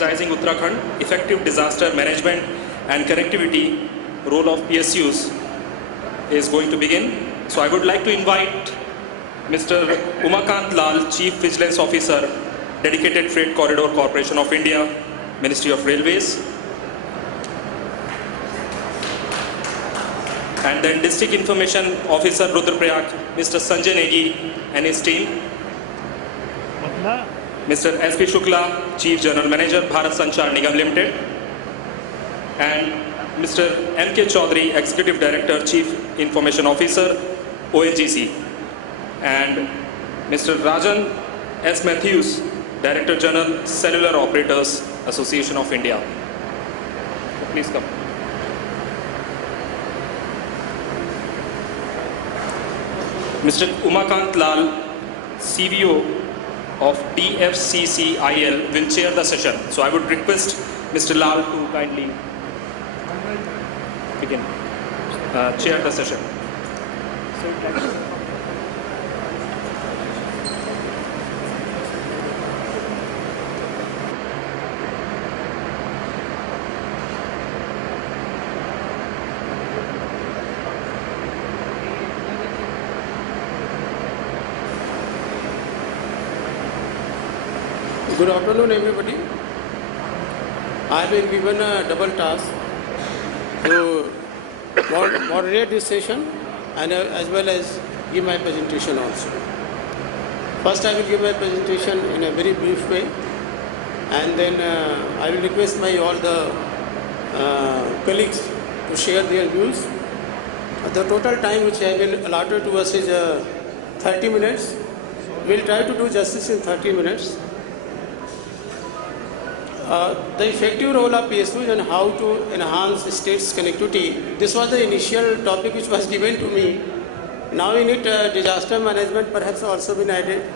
Energizing Uttarakhand, Effective Disaster Management and Connectivity role of PSUs is going to begin. So I would like to invite Mr. Umakant Lal, Chief Vigilance Officer, Dedicated Freight Corridor Corporation of India, Ministry of Railways. And then District Information Officer, Rudraprayag, Mr. Sanjay Negi and his team. Mr. S.P. Shukla, Chief General Manager, Bharat Sanchar Nigam Limited. And Mr. M.K. Chaudhary, Executive Director, Chief Information Officer, ONGC. And Mr. Rajan S. Matthews, Director General, Cellular Operators Association of India. Please come. Mr. Umakant Lal, CVO of DFCCIL, will chair the session. So I would request Mr. Lal to kindly begin, chair the session. Good afternoon, everybody. I have been given a double task to moderate this session and as well as give my presentation also. First, I will give my presentation in a very brief way, and then I will request my all the colleagues to share their views. The total time which I have been allotted to us is 30 minutes. We will try to do justice in 30 minutes. The effective role of PSUs and how to enhance states' connectivity. This was the initial topic which was given to me. Now in it, disaster management perhaps also been added.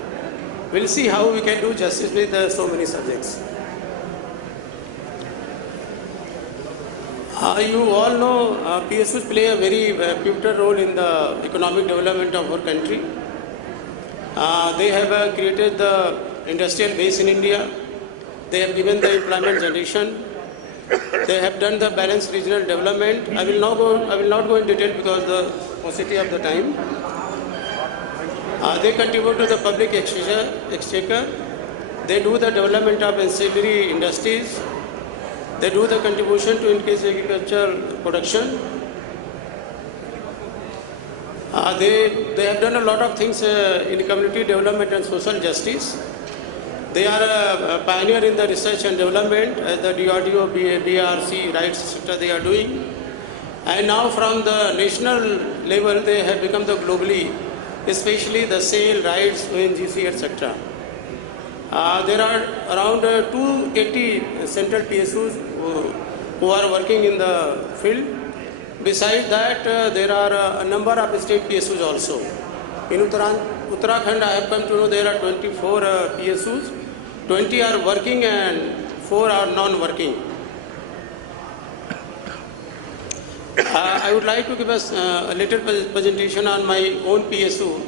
We'll see how we can do justice with so many subjects. You all know PSUs play a very pivotal role in the economic development of our country. They have created the industrial base in India. They have given the employment generation. They have done the balanced regional development. I will not go in detail because the paucity of the time. They contribute to the public exchequer. They do the development of ancillary industries. They do the contribution to increase agricultural production. They have done a lot of things in community development and social justice. They are a pioneer in the research and development, the DRDO, BRC, rights, etc. they are doing. And now from the national level, they have become the globally, especially the SAIL, rights, ONGC, etc. There are around 280 central PSUs who are working in the field. Besides that, there are a number of state PSUs also. In Uttarakhand, I have come to know there are 24 PSUs. 20 are working and 4 are non-working. I would like to give us a little presentation on my own PSU.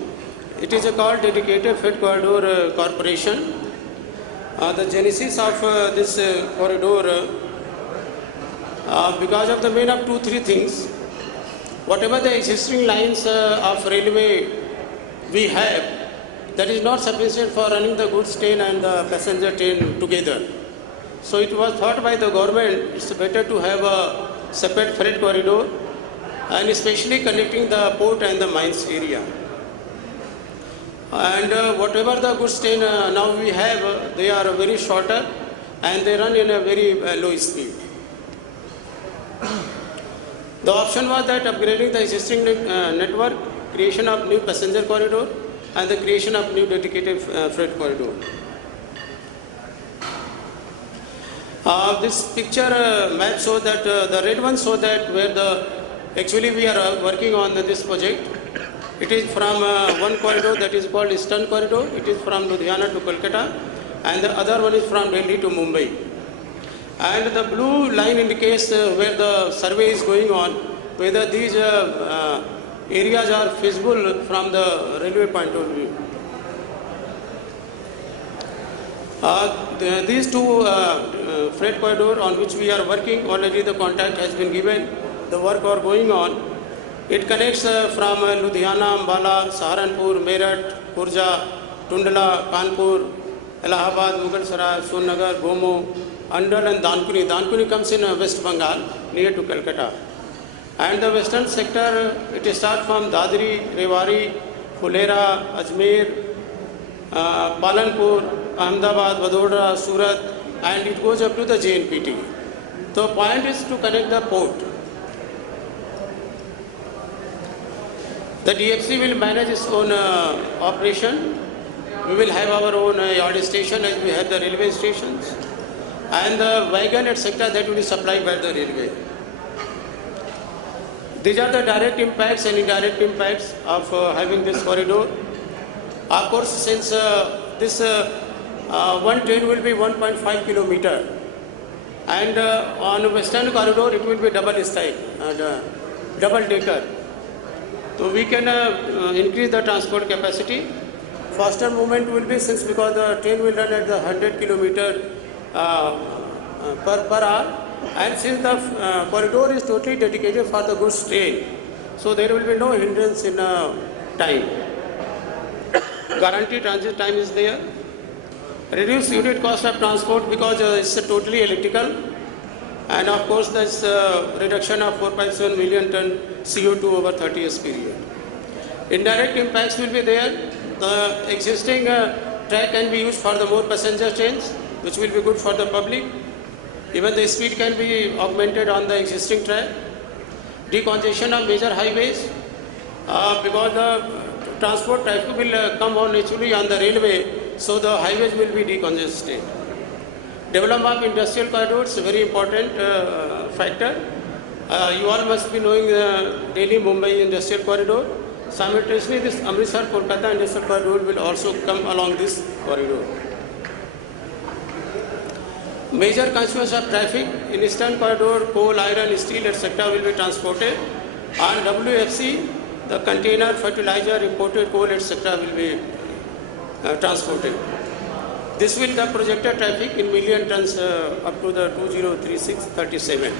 It is called Dedicated Freight Corridor Corporation. The genesis of this corridor, because of the main of 2-3 things. Whatever the existing lines of railway we have, that is not sufficient for running the goods train and the passenger train together. So it was thought by the government it's better to have a separate freight corridor and especially connecting the port and the mines area. And whatever the goods train now we have, they are very shorter and they run in a very low speed. The option was that upgrading the existing network, creation of new passenger corridor, and the creation of new dedicated freight corridor. This picture map shows that the red one shows that where actually we are working on this project. It is from one corridor that is called Eastern Corridor. It is from Ludhiana to Kolkata, and the other one is from Delhi to Mumbai. And the blue line indicates where the survey is going on, whether these areas are feasible from the railway point of view. These two freight corridor on which we are working, already the contract has been given, the work are going on. It connects from Ludhiana, Ambala, Saharanpur, Meerut, Khurja, Tundla, Kanpur, Allahabad, Mughalsarai, Sonnagar, Gomo, Andal and Dankuni. Dankuni comes in West Bengal, near to Calcutta. And the western sector, it starts from Dadri, Rewari, Fulera, Ajmer, Palanpur, Ahmedabad, Vadodara, Surat, and it goes up to the JNPT. The point is to connect the port. The DFC will manage its own operation. We will have our own yard station as we have the railway stations. And the wagon, etc., that will be supplied by the railway. These are the direct impacts and indirect impacts of having this corridor. Of course, since this one train will be 1.5 kilometer, and on western corridor it will be double stack, double decker. So we can increase the transport capacity. Faster movement will be, since because the train will run at the 100 kilometer per hour, and since the corridor is totally dedicated for the goods train, so there will be no hindrance in time. Guaranteed transit time is there. Reduced unit cost of transport because it's totally electrical, and of course there's reduction of 4.7 million ton CO2 over 30 years period. Indirect impacts will be there. The existing track can be used for the more passenger trains, which will be good for the public. Even the speed can be augmented on the existing track. Decongestion of major highways, because the transport traffic will come on naturally on the railway, so the highways will be decongested. Development of industrial corridors, very important factor. You all must be knowing the Delhi-Mumbai industrial corridor. Simultaneously, this Amritsar-Kolkata industrial corridor will also come along this corridor. Major constituents of traffic in eastern corridor, coal, iron, steel, etc. will be transported. On WFC, the container, fertilizer, imported coal, etc. will be transported. This will the projected traffic in million tons up to the 2036-37.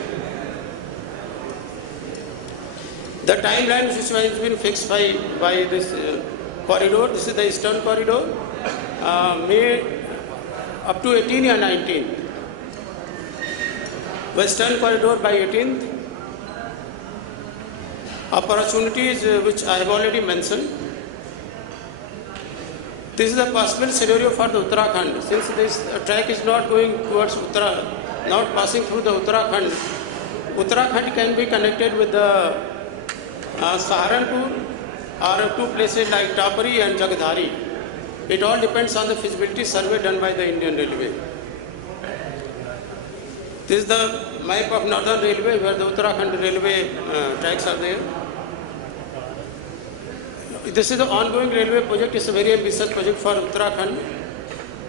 The timeline which has been fixed by this corridor, this is the eastern corridor, May up to 18 and 19. Western corridor by 18th. Opportunities which I have already mentioned. This is the possible scenario for the Uttarakhand. Since this track is not going towards not passing through the Uttarakhand, Uttarakhand can be connected with the Saharanpur or two places like Chaudhary and Chaudhary. It all depends on the feasibility survey done by the Indian Railway. This is the map of Northern Railway where the Uttarakhand Railway tracks are there. This is the ongoing railway project. It's a very ambitious project for Uttarakhand.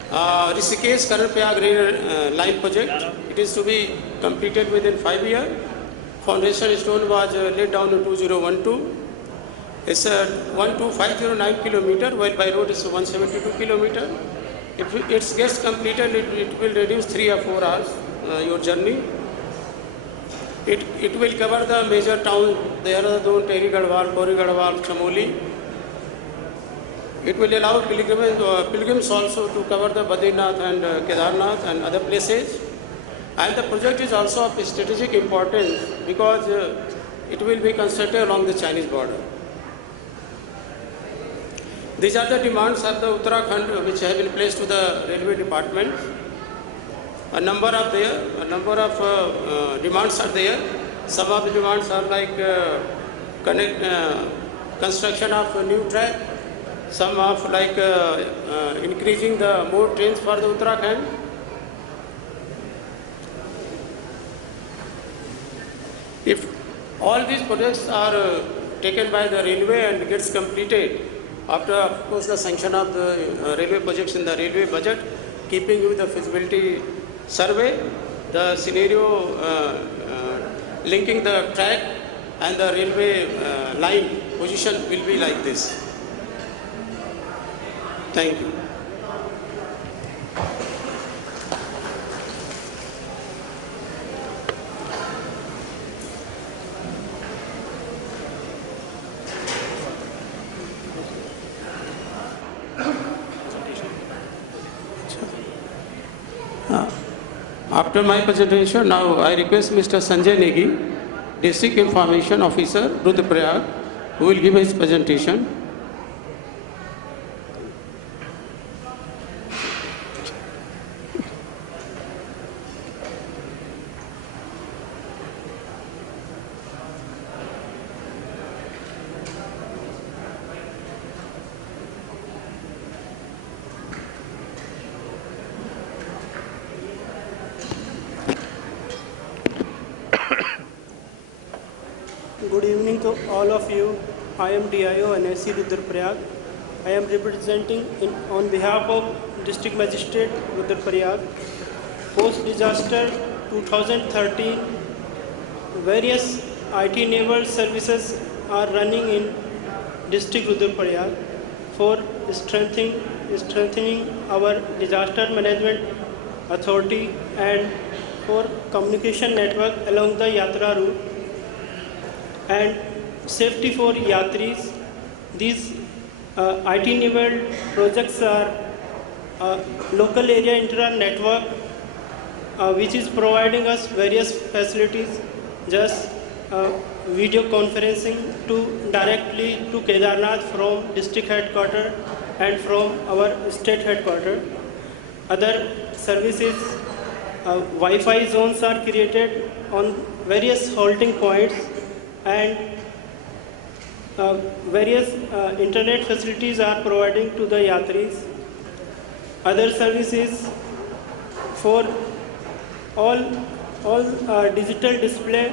Rishikesh Karnataka rail line project. It is to be completed within 5 years. Foundation stone was laid down in 2012. It's 12509 kilometer, while by road is 172 kilometer. If it gets completed, it will reduce 3 or 4 hours your journey. It will cover the major towns, Dehradun, Tehri Garhwal, Kori Garhwal, Chamoli. It will allow pilgrims also to cover the Badrinath and Kedarnath and other places. And the project is also of strategic importance because it will be constructed along the Chinese border. These are the demands of the Uttarakhand which have been placed to the railway department. A number of demands are there. Some of the demands are like construction of a new track. Some of like increasing the more trains for the Uttarakhand. If all these projects are taken by the railway and gets completed, after of course the sanction of the railway projects in the railway budget, keeping with the feasibility survey, the scenario linking the track and the railway line position will be like this. Thank you. After my presentation, now I request Mr. Sanjay Negi, District Information Officer, Rudraprayag, who will give his presentation. Good evening to all of you. I am DIO NSC Rudraprayag. I am representing on behalf of District Magistrate Rudraprayag. Post-disaster 2013, various IT-enabled services are running in District Rudraprayag for strengthening our disaster management authority and for communication network along the Yatra route and safety for yatris. These IT-enabled projects are local area internet network which is providing us various facilities, just video conferencing directly to Kedarnath from district headquarters and from our state headquarters. Other services, Wi-Fi zones are created on various halting points and various internet facilities are providing to the yatris. Other services for all digital display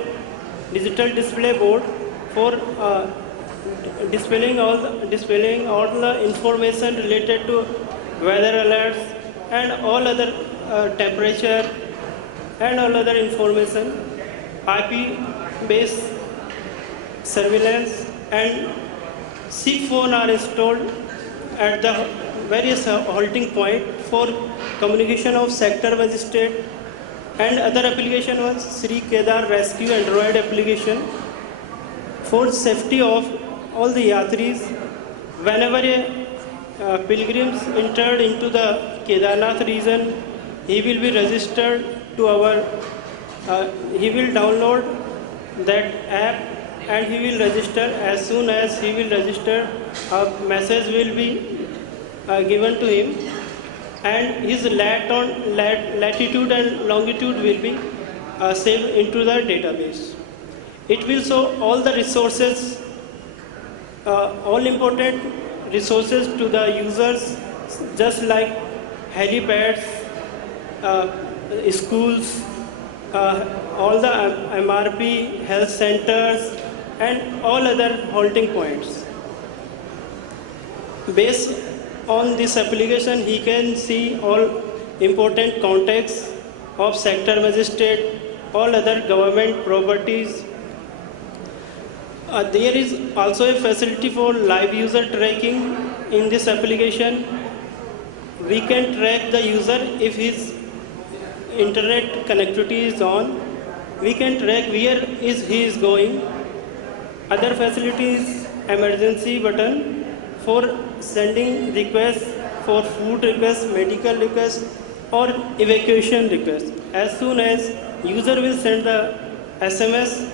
board for displaying all the information related to weather alerts and all other temperature and all other information. IP-based surveillance and SIP phone are installed at the various halting point for communication of sector magistrate, and other application was Sri Kedar Rescue Android application for safety of all the yatris. Whenever a pilgrims entered into the Kedarnath region, he will be registered to our, he will download that app and he will register. As soon as he will register, a message will be given to him and his latitude and longitude will be saved into the database. It will show all the resources, all important resources to the users, just like helipads, schools, all the MRP, health centers, and all other halting points. Based on this application, he can see all important contacts of sector magistrate, all other government properties. There is also a facility for live user tracking in this application. We can track the user if his internet connectivity is on. We can track where he is going. Other facilities, emergency button for sending requests for food requests, medical requests, or evacuation requests. As soon as user will send the SMS,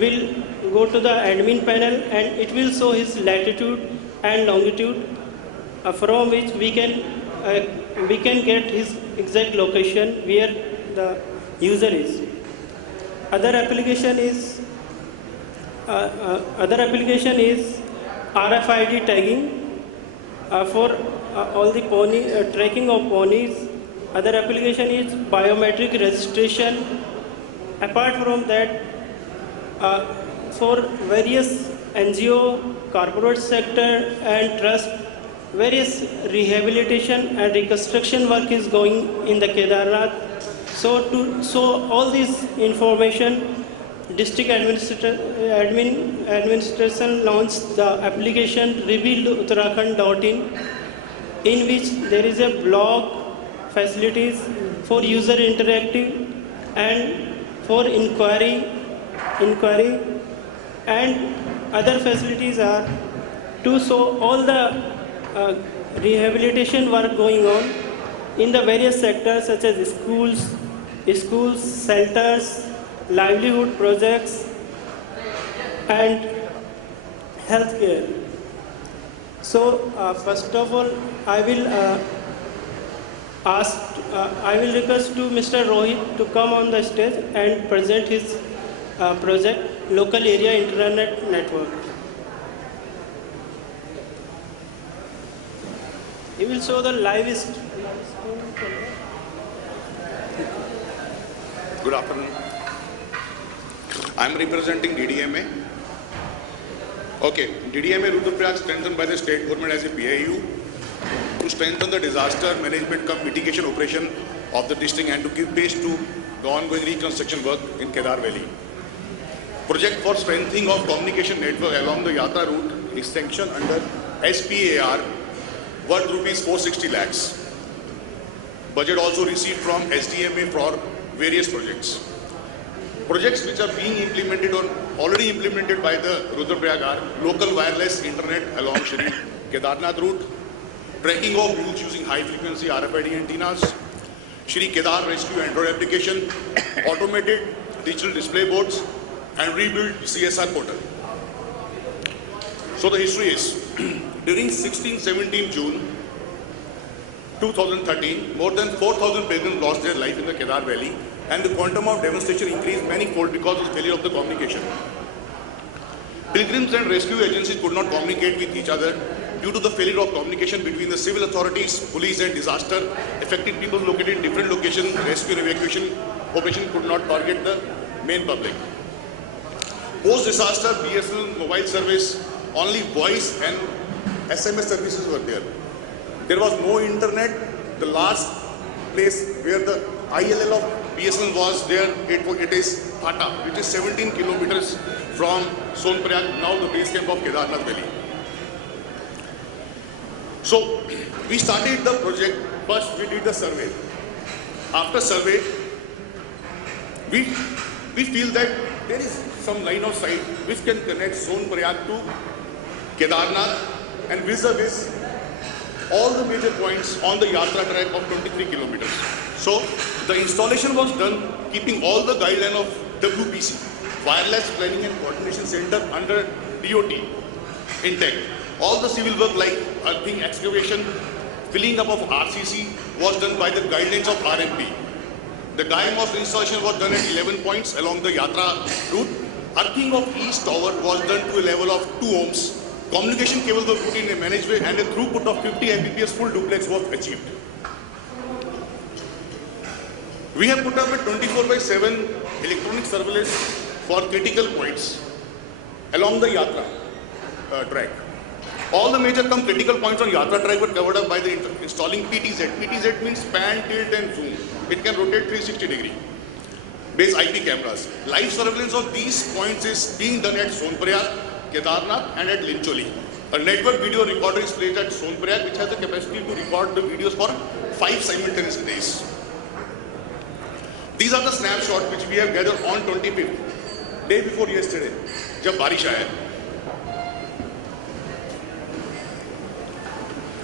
will go to the admin panel and it will show his latitude and longitude from which we can get his exact location where the user is. Other application is RFID tagging for all the tracking of ponies. Other application is biometric registration. Apart from that, for various NGO, corporate sector and trust, various rehabilitation and reconstruction work is going in the Kedarnath. So all this information, district administration launched the application eUttarakhand'15, in which there is a blog facilities for user interactive and for inquiry and other facilities are to show all the rehabilitation work going on in the various sectors such as schools, schools, shelters, livelihood projects, and healthcare. So, first of all, I will request to Mr. Rohit to come on the stage and present his project, Local Area Internet Network. He will show the live Good afternoon. I am representing DDMA. Okay, DDMA Rudraprayag strengthened by the state government as a PIU to strengthen the disaster management cum mitigation operation of the district and to give pace to the ongoing reconstruction work in Kedar Valley. Project for strengthening of communication network along the Yatra route is sanctioned under SPAR worth rupees 460 lakhs. Budget also received from SDMA for various projects. Projects which are being implemented or already implemented by the Rudraprayag are local wireless internet along Shri Kedarnath route, tracking of routes using high frequency RFID antennas, Shri Kedar Rescue Android application, automated digital display boards, and rebuilt CSR portal. So the history is, during 16-17 June 2013, more than 4,000 pilgrims lost their life in the Kedar Valley, and the quantum of devastation increased manifold because of the failure of the communication. Pilgrims and rescue agencies could not communicate with each other due to the failure of communication between the civil authorities, police and disaster. Affected people located in different locations, rescue and evacuation operation could not target the main public. Post-disaster BSNL mobile service, only voice and SMS services were there. There was no internet. The last place where the ILL of BSNL was there, it is Thata, which is 17 kilometers from Sonprayag, now the base camp of Kedarnath Valley. So, we started the project. First, we did the survey. After survey, we feel that there is some line of sight which can connect Sonprayag to Kedarnath and vis-a-vis all the major points on the Yatra track of 23 kilometers. So, the installation was done keeping all the guidelines of WPC, Wireless Planning and Coordination Center under DOT intact. All the civil work like earthing, excavation, filling up of RCC was done by the guidelines of RMP. The diamond installation was done at 11 points along the Yatra route. Earthing of each tower was done to a level of 2 ohms. Communication cables were put in a managed way and a throughput of 50 Mbps full duplex was achieved. We have put up a 24/7 electronic surveillance for critical points along the Yatra track. All the major critical points on Yatra track were covered up by the installing PTZ. PTZ means pan, tilt and zoom. It can rotate 360 degree. Base IP cameras. Live surveillance of these points is being done at Sonprayag, Kedarnath and at Lincholi. A network video recorder is placed at Sonprayag which has the capacity to record the videos for 5 simultaneous days. These are the snapshots which we have gathered on 25th, day before yesterday, जब बारिश आया.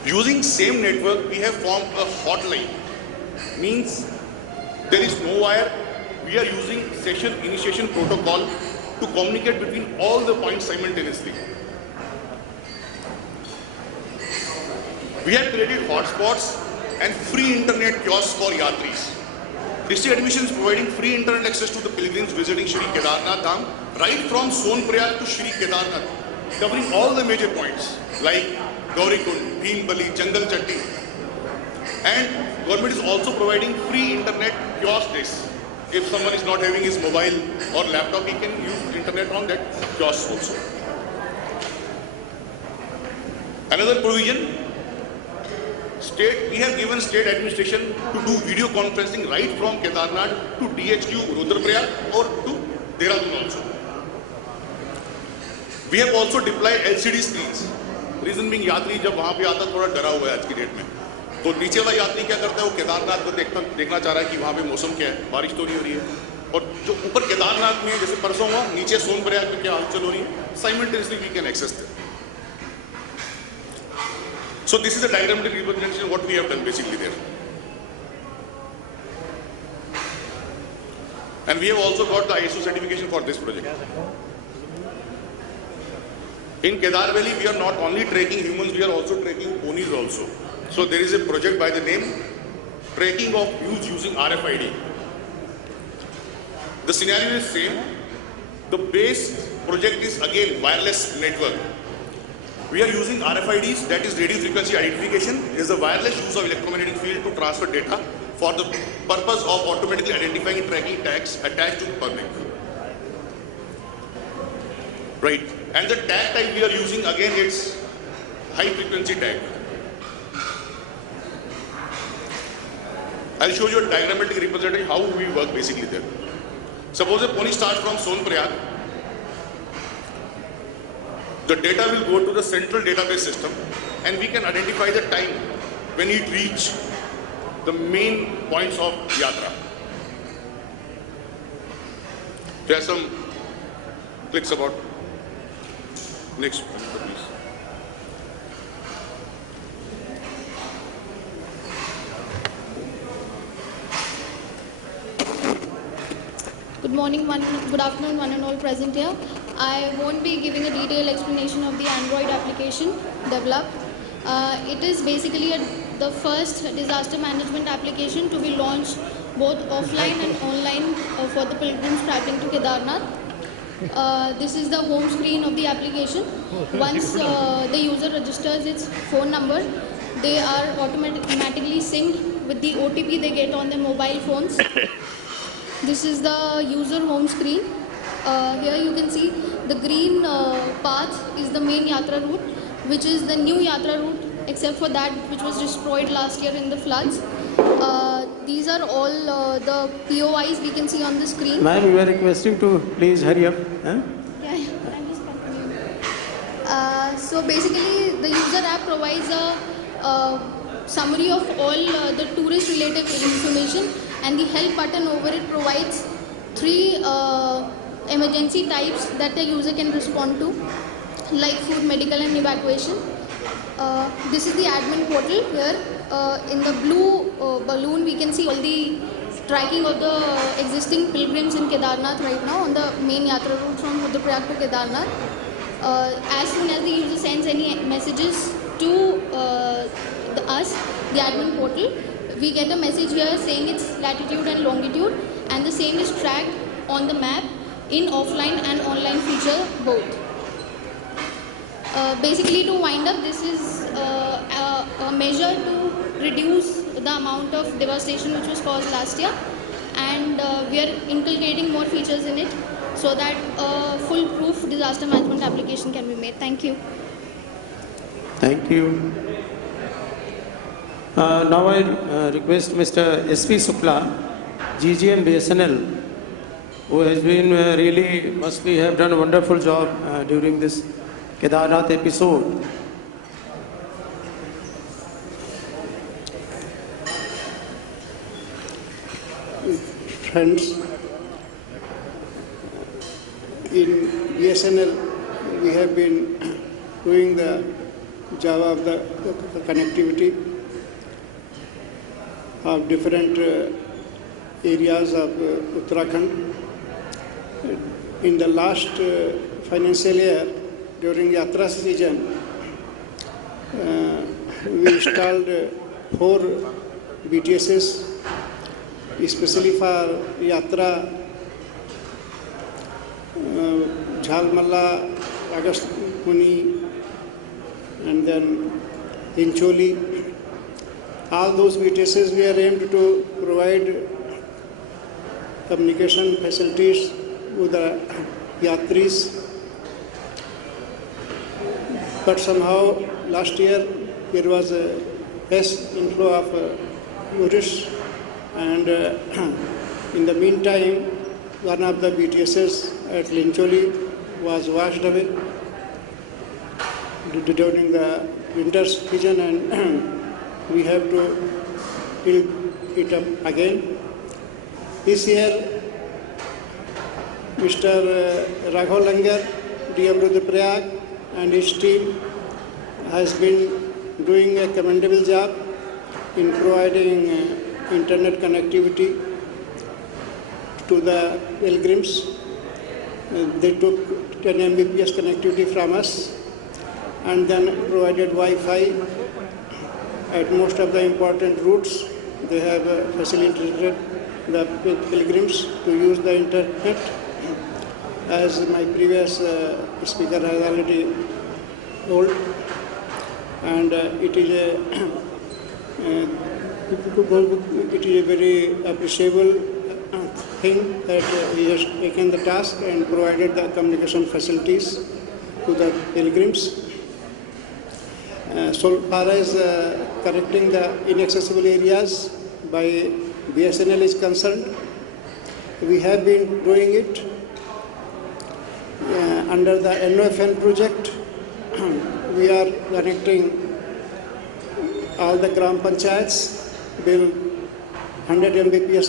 Using same network, we have formed a hotline. Means there is no wire. We are using session initiation protocol to communicate between all the points simultaneously. We have created hotspots and free internet kiosks for yatris. District admission is providing free internet access to the pilgrims visiting Shri Kedarnath Dham right from Sonprayag to Shri Kedarnath, covering all the major points like Gaurikund, Bhimbali, Jangal Chatti. And government is also providing free internet kiosk days. If someone is not having his mobile or laptop, he can use internet on that kiosk also. Another provision, we have given state administration to do video conferencing right from Kedarnath to DHQ Rudraprayag or to Dehradun also. We have also deployed LCD screens. Reason being, यात्री जब वहाँ पे आता थोड़ा डरा हुआ है आज की डेट में. तो नीचे वाला यात्री क्या करता है, वो केदारनाथ को देखना चाह रहा है कि वहाँ पे मौसम क्या है, बारिश तो नहीं हो रही है. और जो ऊपर केदारनाथ में जैसे परसों हुआ, नीचे सोनप्रयाग में क्या हलचल हो रही है, simultaneously we can access them. So this is a diagrammatic representation of what we have done basically there. And we have also got the ISO certification for this project. In Kedar Valley, we are not only tracking humans, we are also tracking ponies also. So there is a project by the name Tracking of Ewes using RFID. The scenario is same. The base project is again wireless network. We are using RFIDs, that is radio frequency identification, is the wireless use of electromagnetic field to transfer data for the purpose of automatically identifying and tracking tags attached to the public. Right. And the tag type we are using again, it's high frequency tag. I'll show you a diagrammatic representation how we work basically there. Suppose a pony starts from Sonprayag. The data will go to the central database system and we can identify the time when it reaches the main points of Yatra. There are some clicks about. Next, please. Good morning, good afternoon, one and all present here. I won't be giving a detailed explanation of the Android application developed. It is basically the first disaster management application to be launched both offline and online for the pilgrims traveling to Kedarnath. This is the home screen of the application. Once the user registers its phone number, they are automatically synced with the OTP they get on their mobile phones. This is the user home screen. Here you can see the green path is the main Yatra route, which is the new Yatra route, except for that which was destroyed last year in the floods. These are all the POIs we can see on the screen. Ma'am, we are requesting to please hurry up. Yeah, I'm just continuing. So basically, the user app provides a summary of all the tourist related information, and the help button over it provides 3 emergency types that the user can respond to, like food, medical and evacuation. This is the admin portal. Here in the blue balloon we can see all the tracking of the existing pilgrims in Kedarnath right now on the main Yatra route from Rudraprayag to Kedarnath. As soon as the user sends any messages to us, the admin portal, we get a message here saying its latitude and longitude, and the same is tracked on the map in offline and online feature both. Basically, to wind up, this is a measure to reduce the amount of devastation which was caused last year, and we are inculcating more features in it so that a foolproof disaster management application can be made. Thank you. Thank you. Now I request Mr. S.V. Shukla, GGM BSNL, who has been really, must be have done a wonderful job during this Kedarnath episode. Friends, in BSNL we have been doing the job of the connectivity of different areas of Uttarakhand. In the last financial year, during Yatra season, we installed 4 BTSs, especially for Yatra, Jhalmalla, Agastmuni, and then Incholi. All those BTSs we are aimed to provide communication facilities with the Yatris. But somehow last year there was a less inflow of tourists, and in the meantime one of the BTSs at Lincholi was washed away during the winter season, and we have to build it up again. This year, Mr. Raghav Langar, DM Rudraprayag, and his team has been doing a commendable job in providing internet connectivity to the pilgrims. They took 10 Mbps connectivity from us and then provided Wi-Fi at most of the important routes. They have facilitated the pilgrims to use the internet, as my previous speaker has already told. And it is a very appreciable thing that he has taken the task and provided the communication facilities to the pilgrims. So far as correcting the inaccessible areas by BSNL is concerned, we have been doing it under the NOFN project. We are connecting all the Gram Panchayats, build 100 Mbps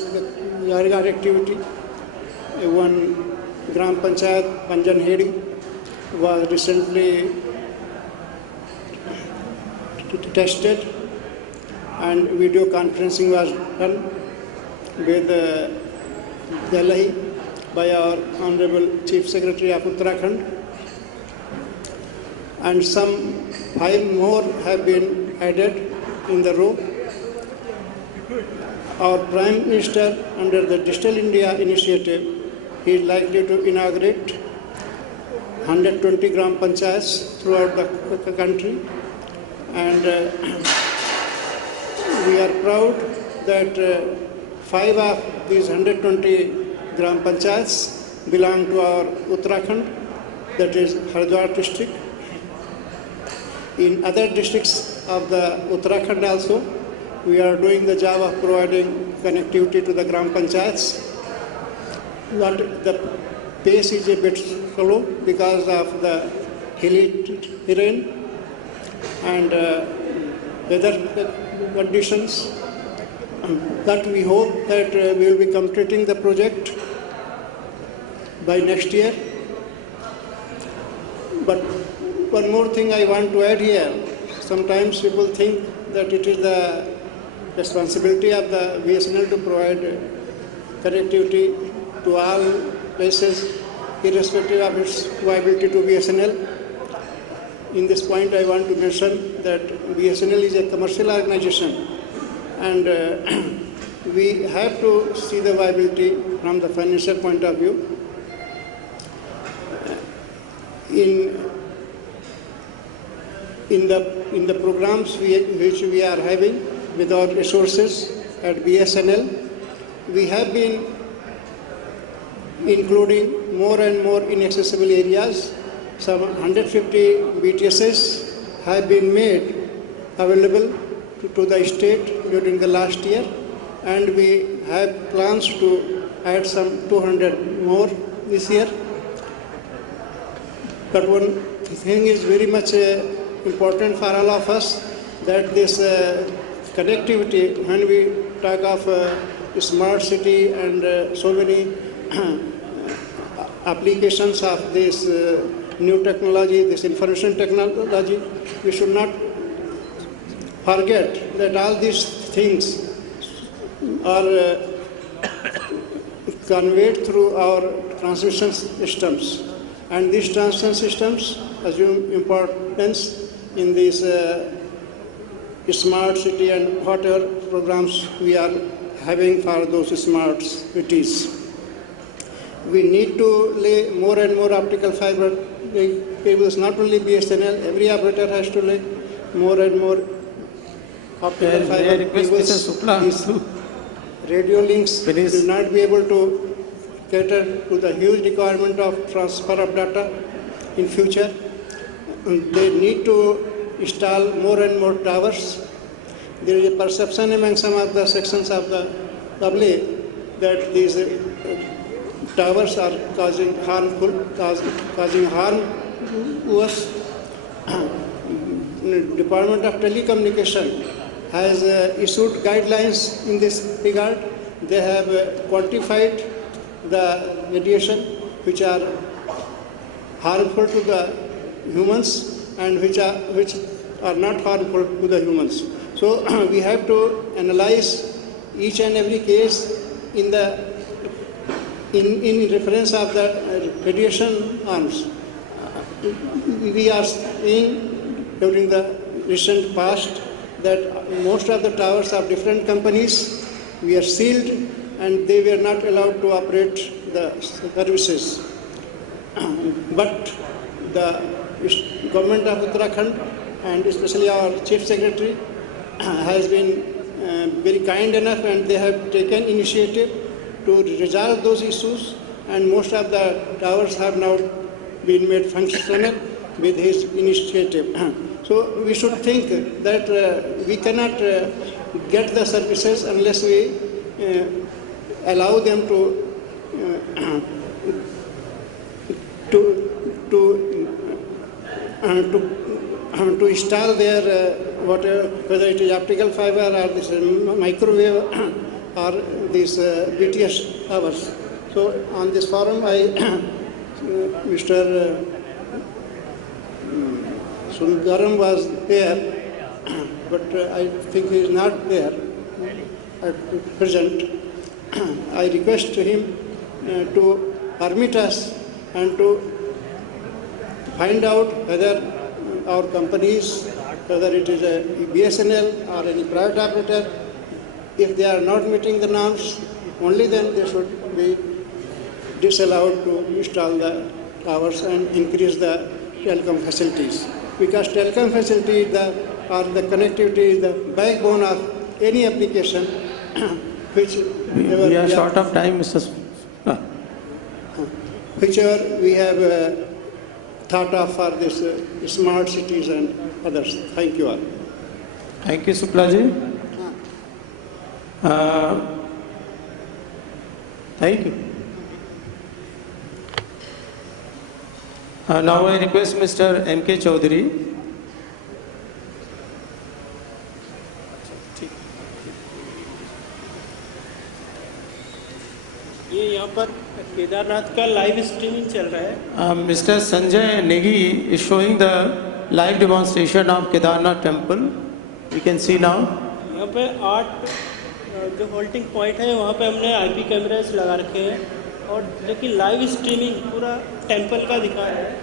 connectivity. One Gram Panchayat, Panjanhedi, was recently tested, and video conferencing was done with Delhi by our Honorable Chief Secretary of Uttarakhand, and some 5 more have been added in the row. Our Prime Minister, under the Digital India initiative, is likely to inaugurate 120 Gram Panchayats throughout the country, and we are proud that 5 of these 120 Gram Panchayats belong to our Uttarakhand, that is Haridwar district. In other districts of the Uttarakhand also, we are doing the job of providing connectivity to the Gram Panchayats. But the pace is a bit slow because of the hilly terrain and weather conditions. But we hope that we will be completing the project by next year. But one more thing I want to add here. Sometimes people think that it is the responsibility of the BSNL to provide connectivity to all places, irrespective of its viability to BSNL. In this point, I want to mention that BSNL is a commercial organization, and we have to see the viability from the financial point of view. In the programs which we are having with our resources at BSNL, we have been including more and more inaccessible areas. Some 150 BTSs have been made available to the state during the last year, and we have plans to add some 200 more this year. But one thing is very much important for all of us, that this connectivity, when we talk of smart city and so many applications of this new technology, this information technology, we should not forget that all these things are conveyed through our transmission systems, and these transmission systems assume importance in these smart city and whatever programs we are having for those smart cities. We need to lay more and more optical fiber cables, not only BSNL, every operator has to lay more and more optical fiber cables. These radio links will not be able to cater to the huge requirement of transfer of data in future. They need to install more and more towers. There is a perception among some of the sections of the public that these towers are causing harm to us. Department of Telecommunication has issued guidelines in this regard. They have quantified the radiation which are harmful to the humans and which are not harmful to the humans. So we have to analyze each and every case in the in reference of the radiation arms, we are seeing during the recent past that most of the towers of different companies were sealed and they were not allowed to operate the services. But the government of Uttarakhand and especially our Chief Secretary has been very kind enough, and they have taken initiative to resolve those issues, and most of the towers have now been made functional with his initiative. So we should think that we cannot get the services unless we allow them to install their whatever, whether it is optical fiber or this microwave or these BTS towers. So on this forum, Mr. Sundaram was there, but I think he is not there at present. I request him to permit us and to find out whether our companies, whether it is a BSNL or any private operator, if they are not meeting the norms, only then they should be disallowed to install the towers and increase the telecom facilities. Because telecom facility or the connectivity is the backbone of any application which we are short of time, Mr. Whichever we have thought of for this smart cities and others. Thank you all. Thank you, Shukla ji. Thank you. Now I request Mr. M.K. Chaudhary. ये यहाँ पर केदारनाथ का live streaming चल रहा है. Mr. Sanjay Negi is showing the live demonstration of Kedarnath temple. You can see now. यहाँ पे 8 जो होल्डिंग पॉइंट है वहाँ पे हमने आईपी कैमरास लगा रखे हैं, और लेकिन लाइव स्ट्रीमिंग पूरा टेम्पल का दिखा रहा है.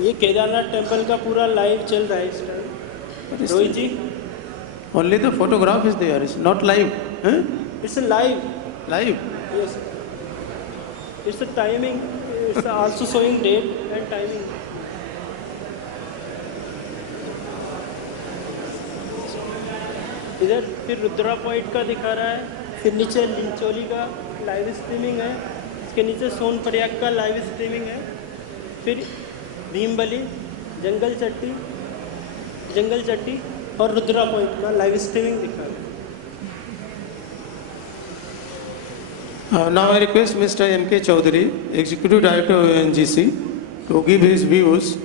ये केदारनाथ टेम्पल का पूरा लाइव चल रहा है इस time. Rohit ji, Only the photograph is there. It's not live. Huh? it's a live. Live. Yes. It's the timing. It's also showing date and timing. इधर फिर रुद्रा पॉइंट का दिखा रहा है, फिर नीचे लिंचोली का लाइव स्ट्रीमिंग है, इसके नीचे सोनप्रयाग का लाइव स्ट्रीमिंग है, फिर भीमबली, जंगल चट्टी और रुद्रा पॉइंट का लाइव स्ट्रीमिंग दिखा रहा है. Now I request Mr. M.K. Chaudhary, Executive Director of ONGC, to give his views.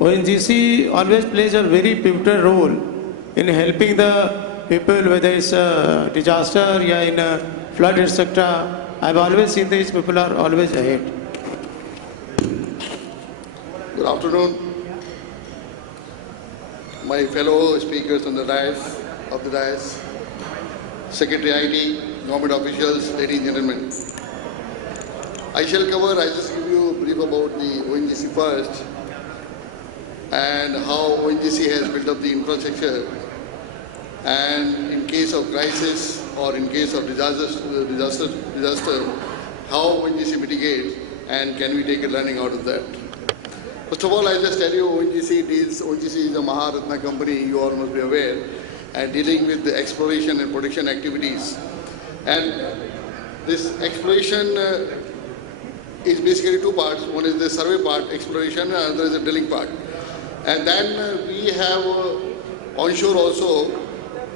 ONGC always plays a very pivotal role in helping the people, whether it's a disaster or in a flood, etc. I've always seen these people are always ahead. Good afternoon, my fellow speakers on the dais, Secretary IT, government officials, ladies and gentlemen. I just give you a brief about the ONGC first and how ONGC has built up the infrastructure, and in case of crisis or in case of disaster, how ONGC mitigates and can we take a learning out of that. First of all, I'll just tell you, ONGC is a Maharatna company, you all must be aware, and dealing with the exploration and production activities. And this exploration is basically two parts. One is the survey part, exploration, and another is the drilling part. And then we have onshore also.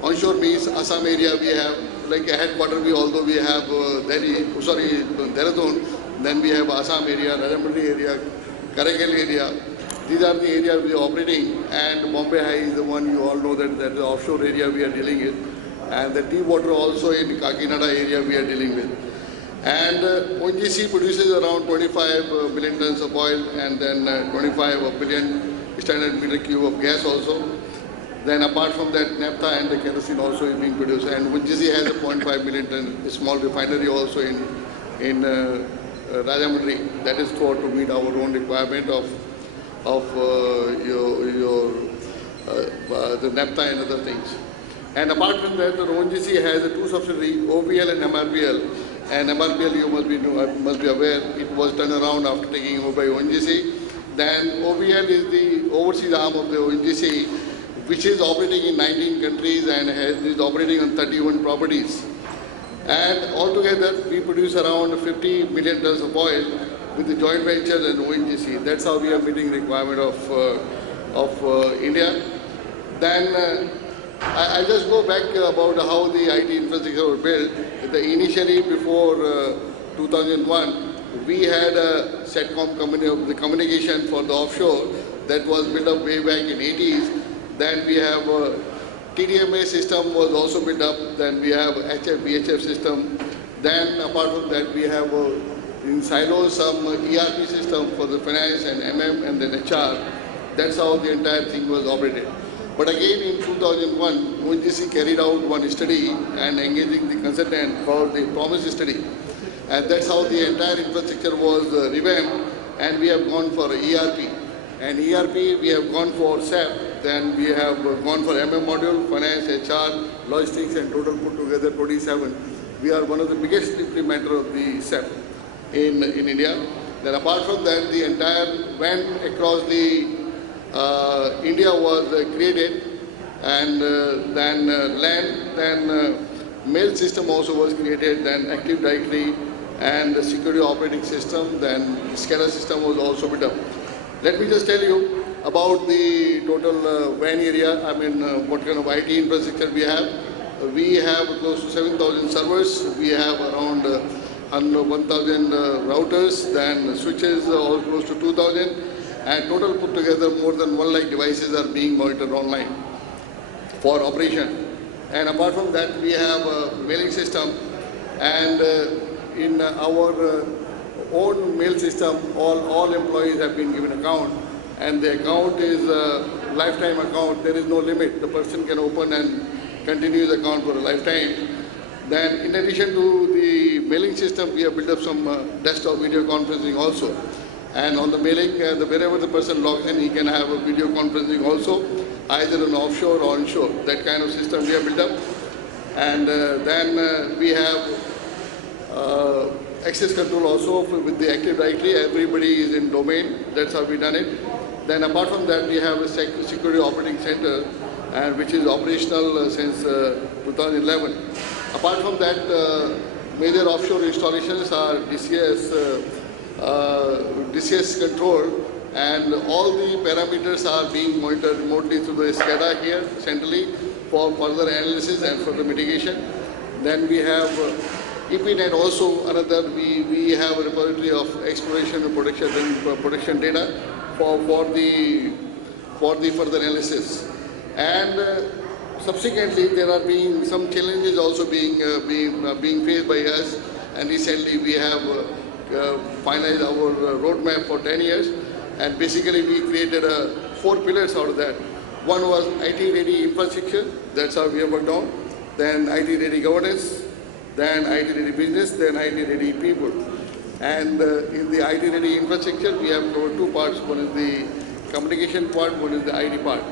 Onshore means Assam area, we have like a headquarter, although we have Dehradun, then we have Assam area, Rajahmundry area, Karaikal area. These are the areas we are operating, and Bombay High is the one you all know that the offshore area we are dealing with, and the deep water also in Kakinada area we are dealing with. And ONGC produces around 25 million tons of oil and then 25 billion standard meter cube of gas also. Then apart from that, naphtha and the kerosene also is being produced. And ONGC has a 0.5 million ton small refinery also in Rajahmundry. That is for to meet our own requirement of the naphtha and other things. And apart from that, the ONGC has a two subsidiary, OVL and MRPL. And MRPL, you must be aware, it was turned around after taking over by ONGC. Then OVL is the overseas arm of the ONGC, which is operating in 19 countries and is operating on 31 properties. And altogether, we produce around 50 million tons of oil with the joint ventures and ONGC. That's how we are meeting the requirement of India. Then I just go back about how the IT infrastructure was built. Initially, before 2001, we had a SATCOM company of the communication for the offshore that was built up way back in 80s. Then we have TDMA system was also built up. Then we have HF, system. Then apart from that, we have in silos some ERP system for the finance and MM and then HR. That's how the entire thing was operated. But again in 2001, ONGC carried out one study and engaging the consultant called the Promise study. And that's how the entire infrastructure was revamped, and we have gone for ERP. And ERP, we have gone for SAP, then we have gone for MM module, finance, HR, logistics, and total put together 27. We are one of the biggest implementer of the SAP in India. Then apart from that, the entire went across the India was created, and then land, then mail system also was created, then Active Directory and the security operating system, then SCADA system was also built up. Let me just tell you about the total WAN area, what kind of IT infrastructure we have. We have close to 7,000 servers, we have around 1,000 routers, then switches all close to 2,000. And total put together more than 1 lakh devices are being monitored online for operation. And apart from that, we have a mailing system, and in our own mail system, all employees have been given account, and the account is a lifetime account. There is no limit. The person can open and continue his account for a lifetime. Then in addition to the mailing system, we have built up some desktop video conferencing also. And on the mailing, wherever the person logs in, he can have a video conferencing also, either on offshore or onshore. That kind of system we have built up. And then we have access control also with the Active Directory. Everybody is in domain. That's how we done it. Then apart from that, we have a security operating center, and which is operational since 2011. Apart from that, major offshore installations are DCS control, and all the parameters are being monitored remotely through the SCADA here centrally for further analysis and further mitigation. Then we have EPNet also, another, we have a repository of exploration and production data for the further analysis. And subsequently there are being some challenges also being faced by us, and recently we have finalized our roadmap for 10 years, and basically we created 4 pillars out of that. One was IT ready infrastructure, that's how we have worked on. Then IT ready governance, then IT ready business, then IT ready people. And in the IT ready infrastructure, we have covered 2 parts. One is the communication part, one is the IT part.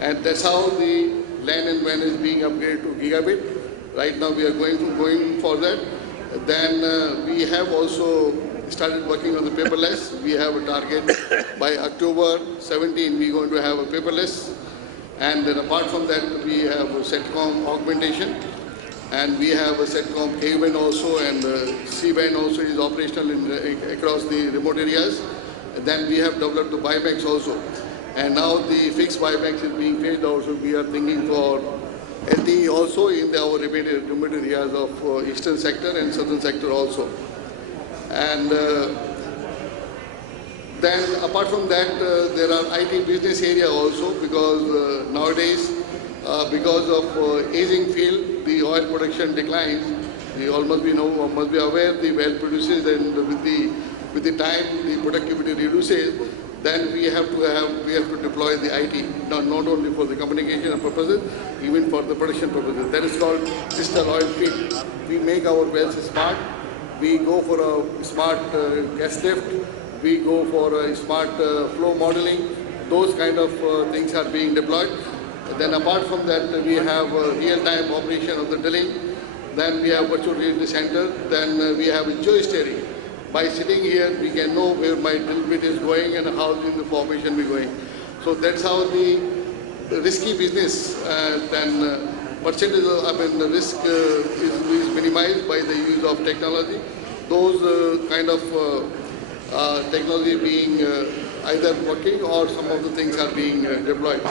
And that's how the LAN and WAN is being upgraded to gigabit. Right now we are going for that. Then we have also started working on the paperless. We have a target by October 17, we are going to have a paperless. And then apart from that, we have a SATCOM augmentation. And we have a SATCOM A-band also, and C-band also is operational across the remote areas. And then we have developed the buybacks also. And now the fixed buybacks is being phased out, so we are thinking for LTE also in our remote areas of eastern sector and southern sector also. And then apart from that, there are IT business area also, because nowadays, because of aging field, the oil production declines. You all must be aware the well produces, and with the time the productivity reduces. then we have to deploy the IT, not only for the communication purposes, even for the production purposes. That is called digital oil field. We make our wells smart. We go for a smart gas lift. We go for a smart flow modeling. Those kind of things are being deployed. Then apart from that, we have real-time operation of the drilling. Then we have virtual reality center. Then we have geosteering. By sitting here, we can know where my drill bit is going and how is the formation be going. So that's how the risky business percentage of, the risk is minimized by the use of technology. Those kind of technology being either working or some of the things are being deployed.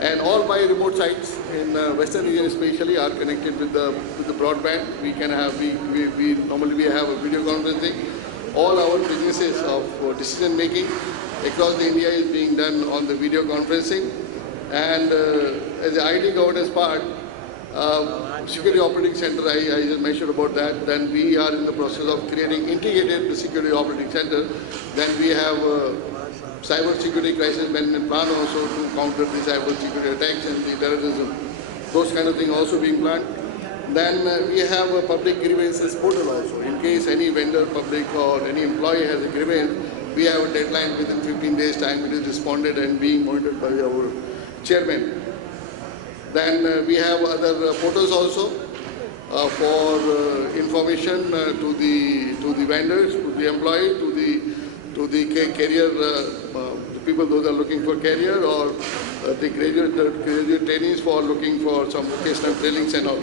And all my remote sites in Western region especially are connected with the broadband. We can have, we normally have a video conferencing. All our businesses of decision making across the India is being done on the video conferencing. And as the IT governance part, security operating center, I just mentioned about that. Then we are in the process of creating integrated security operating center. Then we have cyber security crisis management plan also to counter the cyber security attacks and the terrorism. Those kind of things also being planned. Then we have a public grievances portal also. In case any vendor, public or any employee has a grievance, we have a deadline within 15 days time. It is responded and being monitored by our chairman. Then we have other portals also for information to the vendors, to the employee, to the career people those are looking for career, or the graduate trainees for looking for some vocational trainings and all.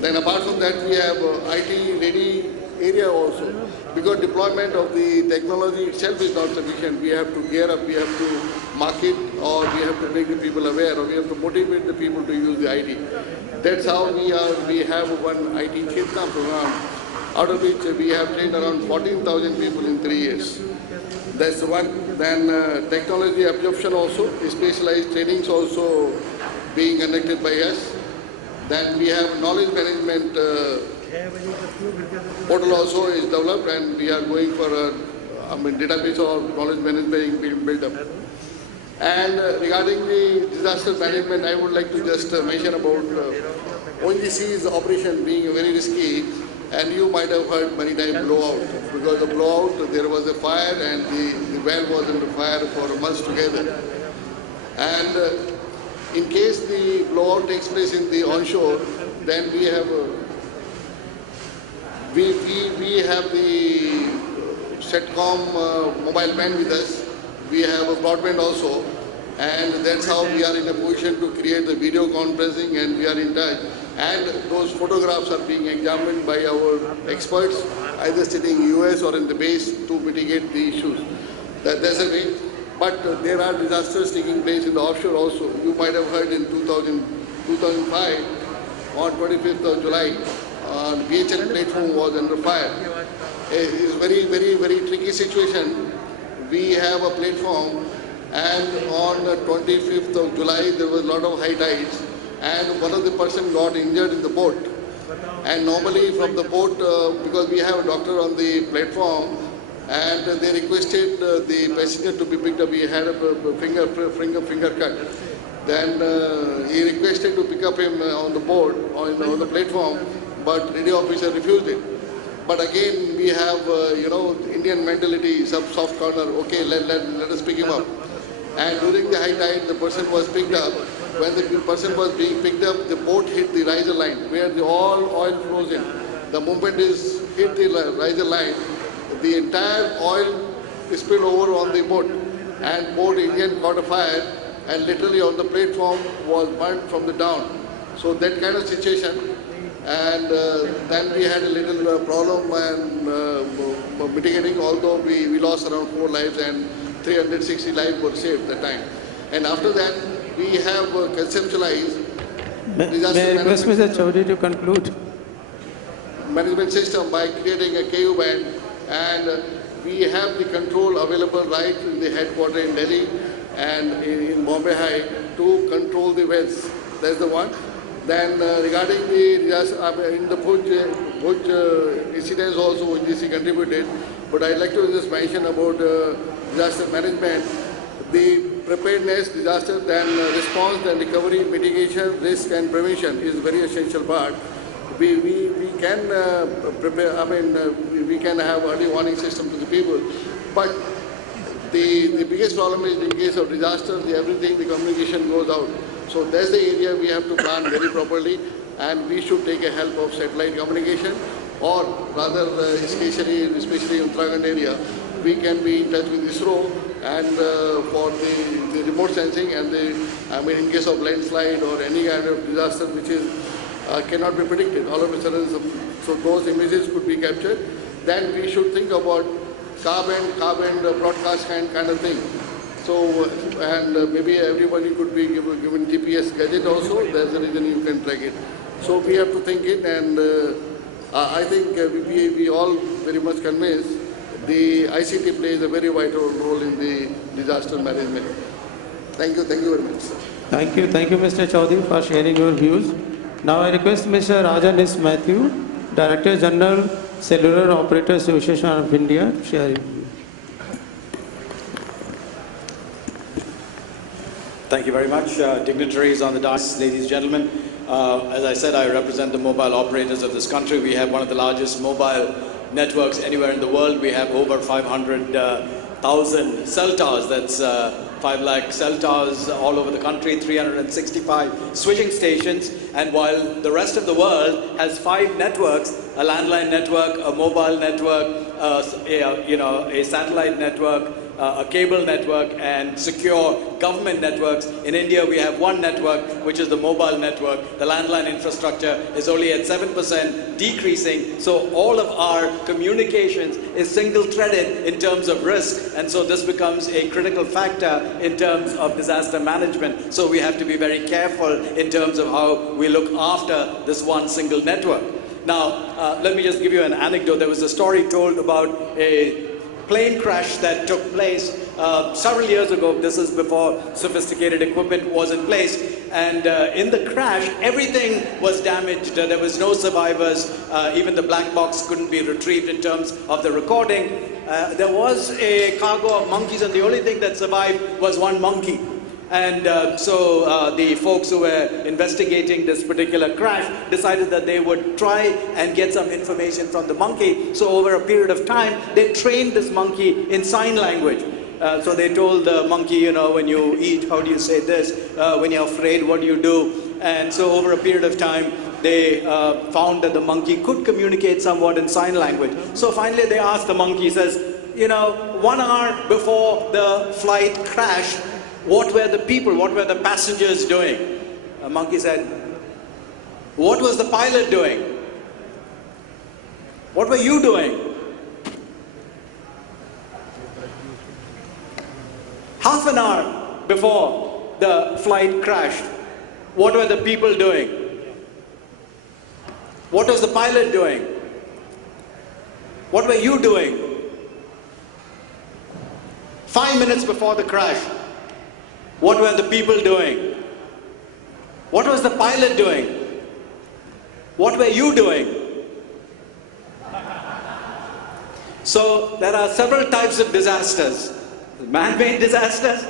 Then apart from that, we have IT ready area also. Because deployment of the technology itself is not sufficient. We have to gear up, we have to market, or we have to make the people aware, or we have to motivate the people to use the IT. That's how we have one IT Chetna program, out of which we have trained around 14,000 people in 3 years. That's one. Then technology absorption also, specialized trainings also being conducted by us. Then we have knowledge management portal also is developed, and we are going for a database of knowledge management being built up. And regarding the disaster management, I would like to just mention about ONGC's operation being very risky. And you might have heard many times blowout. Because of blowout, there was a fire and the well was under fire for months together. And in case the blowout takes place in the onshore, then we have the SETCOM mobile man with us. We have a broadband also, and that's how we are in a position to create the video conferencing, and we are in touch. And those photographs are being examined by our experts, either sitting in US or in the base, to mitigate the issues. That's a way. But there are disasters taking place in the offshore also. You might have heard in 2005, on 25th of July, BSNL platform was under fire. It is very, very, very tricky situation. We have a platform, and on the 25th of July, there was a lot of high tides, and one of the person got injured in the boat. And normally from the boat, because we have a doctor on the platform, and they requested the passenger to be picked up. He had a finger cut. Then he requested to pick up him on the board, on the platform, but radio officer refused it. But again, we have, Indian mentality, soft corner, okay, let us pick him up. And during the high tide, the person was picked up. When the person was being picked up, the boat hit the riser line, where all oil flows in. The moment is hit the riser line, the entire oil spilled over on the boat, and boat engine caught a fire, and literally on the platform was burnt from the down. So that kind of situation. And then we had a little problem and mitigating, although we lost around 4 lives and 360 lives were saved at the time. And after that, we have conceptualized disaster May I request Mr. Chaudhary to conclude? Management system by creating a KU band, and we have the control available right in the headquarters in Delhi and in Bombay High to control the wells. That's the one. Then regarding the in the Bhuj incidents also ONGC contributed, but I'd like to just mention about disaster management, the preparedness, disaster, then response, then recovery, mitigation, risk and prevention is very essential part. We can prepare, we can have early warning system to the people, but the biggest problem is in case of disaster, everything, the communication goes out. So that's the area we have to plan very properly, and we should take a help of satellite communication, or rather, especially in Uttarakhand area, we can be in touch with ISRO and for the remote sensing and in case of landslide or any kind of disaster which is cannot be predicted, all of a sudden, so those images could be captured. Then we should think about carbon broadcast kind of thing. So, and maybe everybody could be given GPS gadget also. That's the reason you can track it. So we have to think it, and I think we all very much convinced the ICT plays a very vital role in the disaster management. Thank you very much, sir. Thank you, Mr. Chaudhary, for sharing your views. Now I request Mr. Rajanis Matthew, Director General, Cellular Operators Association of India, to share his views. Thank you very much. Dignitaries on the dais, ladies and gentlemen. As I said, I represent the mobile operators of this country. We have one of the largest mobile networks anywhere in the world. We have over 500,000 cell towers. That's 5 lakh cell towers all over the country, 365 switching stations. And while the rest of the world has 5 networks, a landline network, a mobile network, a satellite network, a cable network, and secure government networks. In India, we have one network, which is the mobile network. The landline infrastructure is only at 7%, decreasing. So all of our communications is single-threaded in terms of risk. And so this becomes a critical factor in terms of disaster management. So we have to be very careful in terms of how we look after this one single network. Now, let me just give you an anecdote. There was a story told about a plane crash that took place several years ago. This is before sophisticated equipment was in place. And in the crash, everything was damaged. There was no survivors. Even the black box couldn't be retrieved in terms of the recording. There was a cargo of monkeys, and the only thing that survived was one monkey. And so the folks who were investigating this particular crash decided that they would try and get some information from the monkey. So over a period of time, they trained this monkey in sign language. So they told the monkey, when you eat, how do you say this? When you're afraid, what do you do? And so over a period of time, they found that the monkey could communicate somewhat in sign language. So finally they asked the monkey, says, 1 hour before the flight crashed, what were the people, what were the passengers doing? A monkey said, what was the pilot doing? What were you doing? Half an hour before the flight crashed, what were the people doing? What was the pilot doing? What were you doing? 5 minutes before the crash, what were the people doing? What was the pilot doing? What were you doing? So there are several types of disasters. Man-made disasters,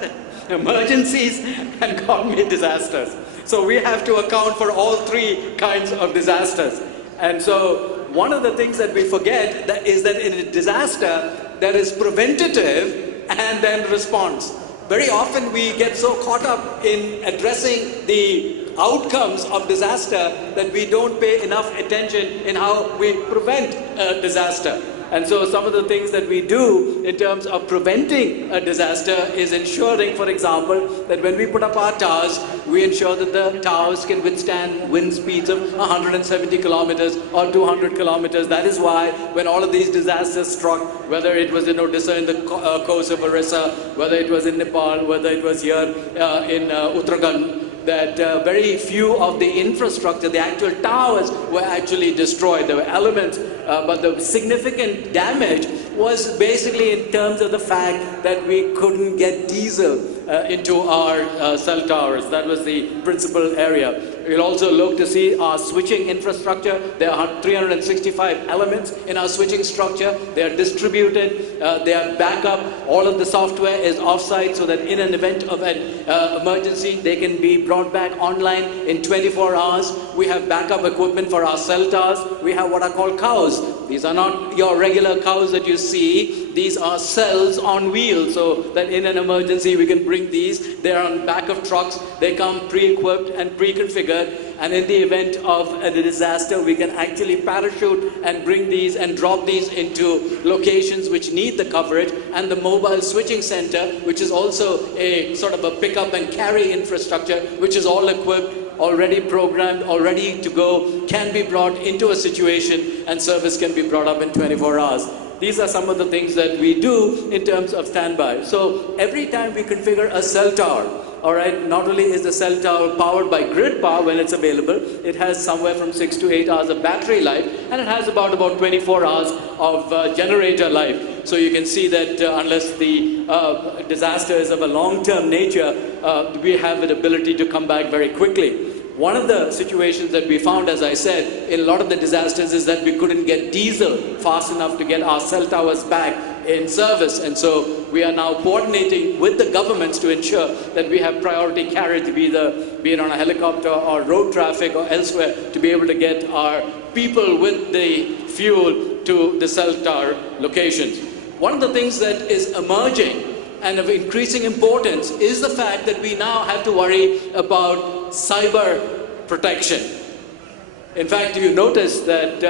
emergencies, and God-made disasters. So we have to account for all 3 kinds of disasters. And so one of the things that we forget is that in a disaster, there is preventative and then response. Very often we get so caught up in addressing the outcomes of disaster that we don't pay enough attention in how we prevent a disaster. And so some of the things that we do in terms of preventing a disaster is ensuring, for example, that when we put up our towers, we ensure that the towers can withstand wind speeds of 170 kilometers or 200 kilometers. That is why when all of these disasters struck, whether it was in Odisha in the coast of Orissa, whether it was in Nepal, whether it was here in Uttarakhand, that very few of the infrastructure, the actual towers, were actually destroyed. There were elements, but the significant damage was basically in terms of the fact that we couldn't get diesel into our cell towers. That was the principal area. We'll also look to see our switching infrastructure. There are 365 elements in our switching structure. They are distributed, they are backup. All of the software is offsite so that in an event of an emergency, they can be brought back online in 24 hours. We have backup equipment for our cell towers. We have what are called cows. These are not your regular cows that you see. These are cells on wheels, so that in an emergency we can bring these. They're on back of trucks. They come pre-equipped and pre-configured. And in the event of a disaster, we can actually parachute and bring these and drop these into locations which need the coverage. And the mobile switching center, which is also a sort of a pick-up and carry infrastructure, which is all equipped, already programmed, already to go, can be brought into a situation and service can be brought up in 24 hours. These are some of the things that we do in terms of standby. So every time we configure a cell tower, all right, not only is the cell tower powered by grid power when it's available, it has somewhere from 6 to 8 hours of battery life, and it has about 24 hours of generator life. So you can see that unless the disaster is of a long-term nature, we have the ability to come back very quickly. One of the situations that we found, as I said, in a lot of the disasters is that we couldn't get diesel fast enough to get our cell towers back in service. And so we are now coordinating with the governments to ensure that we have priority carriage, be it on a helicopter or road traffic or elsewhere, to be able to get our people with the fuel to the cell tower locations. One of the things that is emerging and of increasing importance is the fact that we now have to worry about cyber protection. In fact, you notice that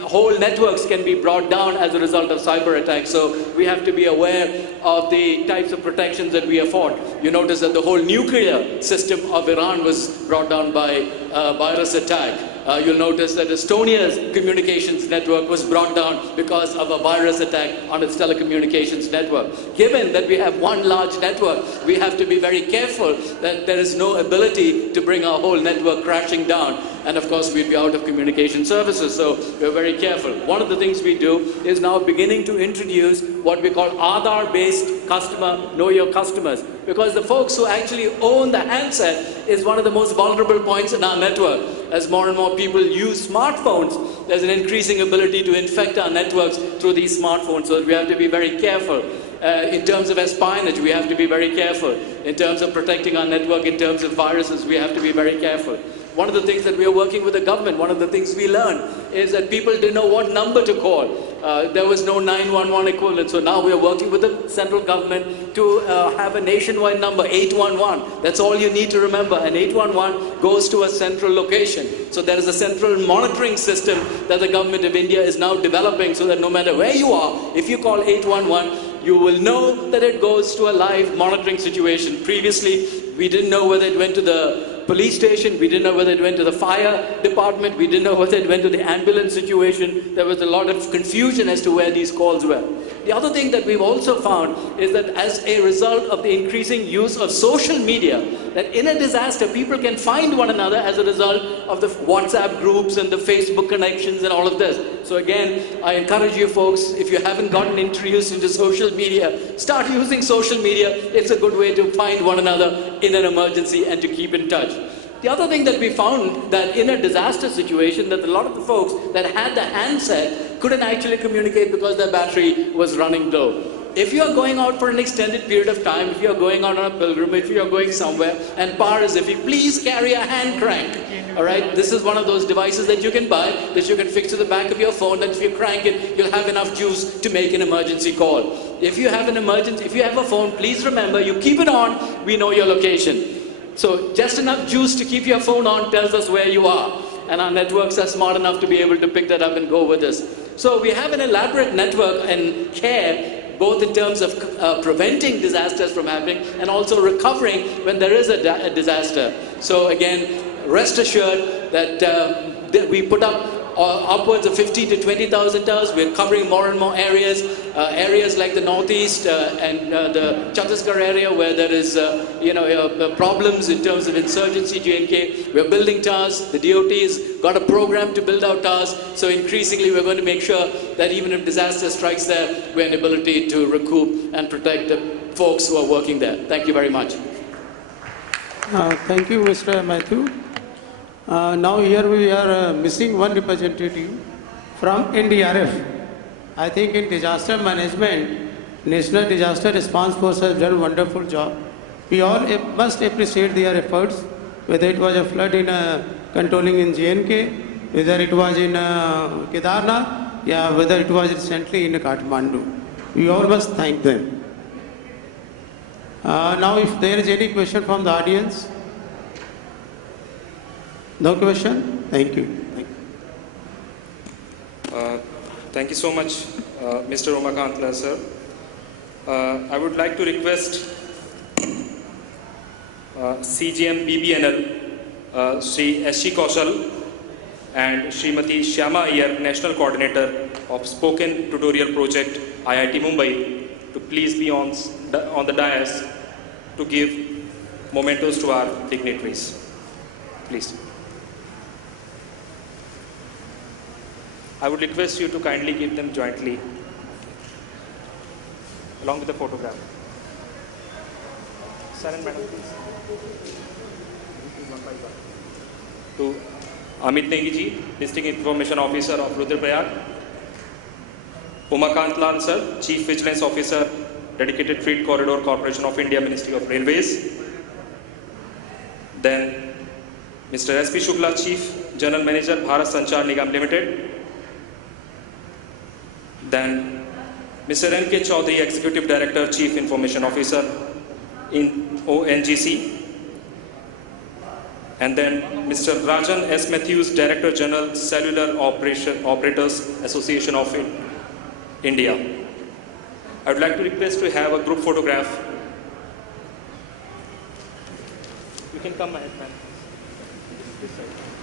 whole networks can be brought down as a result of cyber attacks. So we have to be aware of the types of protections that we afford. You notice that the whole nuclear system of Iran was brought down by a virus attack. You'll notice that Estonia's communications network was brought down because of a virus attack on its telecommunications network. Given that we have one large network, we have to be very careful that there is no ability to bring our whole network crashing down. And of course, we'd be out of communication services, so we're very careful. One of the things we do is now beginning to introduce what we call Aadhaar-based customer, know your customers. Because the folks who actually own the handset is one of the most vulnerable points in our network. As more and more people use smartphones, there's an increasing ability to infect our networks through these smartphones, so we have to be very careful. In terms of espionage, we have to be very careful. In terms of protecting our network, in terms of viruses, we have to be very careful. One of the things that we are working with the government, one of the things we learned is that people didn't know what number to call. There was no 911 equivalent, so now we are working with the central government to have a nationwide number, 811. That's all you need to remember, and 811 goes to a central location. So there is a central monitoring system that the government of India is now developing so that no matter where you are, if you call 811, you will know that it goes to a live monitoring situation. Previously, we didn't know whether it went to the police station, we didn't know whether it went to the fire department, we didn't know whether it went to the ambulance situation. There was a lot of confusion as to where these calls were. The other thing that we've also found is that as a result of the increasing use of social media, that in a disaster, people can find one another as a result of the WhatsApp groups and the Facebook connections and all of this. So again, I encourage you folks, if you haven't gotten introduced into social media, start using social media. It's a good way to find one another in an emergency and to keep in touch. The other thing that we found that in a disaster situation, that a lot of the folks that had the handset couldn't actually communicate because their battery was running low. If you are going out for an extended period of time, if you are going out on a pilgrimage, if you are going somewhere and power is iffy, please carry a hand crank. All right, this is one of those devices that you can buy, that you can fix to the back of your phone, that if you crank it, you'll have enough juice to make an emergency call. If you have an emergency, if you have a phone, please remember, you keep it on, we know your location. So just enough juice to keep your phone on tells us where you are. And our networks are smart enough to be able to pick that up and go with us. So we have an elaborate network and care, both in terms of preventing disasters from happening and also recovering when there is a disaster. So again, rest assured that we put up upwards of 50 to 20,000 towers. We're covering more and more areas, areas like the northeast and the Chhattisgarh area where there is problems in terms of insurgency, J&K. We're building towers. The DOT has got a program to build out towers. So increasingly we're going to make sure that even if disaster strikes there, we're an ability to recoup and protect the folks who are working there. Thank you very much. Thank you, Mr. Matthew. Now here we are missing one representative from NDRF. I think in disaster management, National Disaster Response Force has done a wonderful job. We all must appreciate their efforts, whether it was a flood in controlling in JNK, whether it was in Kedarnath, yeah, whether it was recently in Kathmandu. We all must thank them. Now if there is any question from the audience. No question? Thank you. Thank you so much, Mr. Umakant, sir. I would like to request CGM BBNL, Sri S.C. Kaushal and Srimati Sharma Iyer, National Coordinator of Spoken Tutorial Project, IIT Mumbai, to please be on the dais to give mementos to our dignitaries. Please. I would request you to kindly give them jointly, along with the photograph. Silent, madam, please. To Amit Negi ji, District Information Officer of Rudraprayag. Umakant sir, Chief Vigilance Officer, Dedicated Freight Corridor Corporation of India, Ministry of Railways. Then Mr. S.P. Shukla, Chief General Manager, Bharat Sanchar Nigam Limited. Then Mr. N.K. Chaudhary, Executive Director, Chief Information Officer in ONGC. And then Mr. Rajan S. Matthews, Director General, Cellular Operators Association of India. I would like to request to have a group photograph. You can come ahead, ma'am. This side.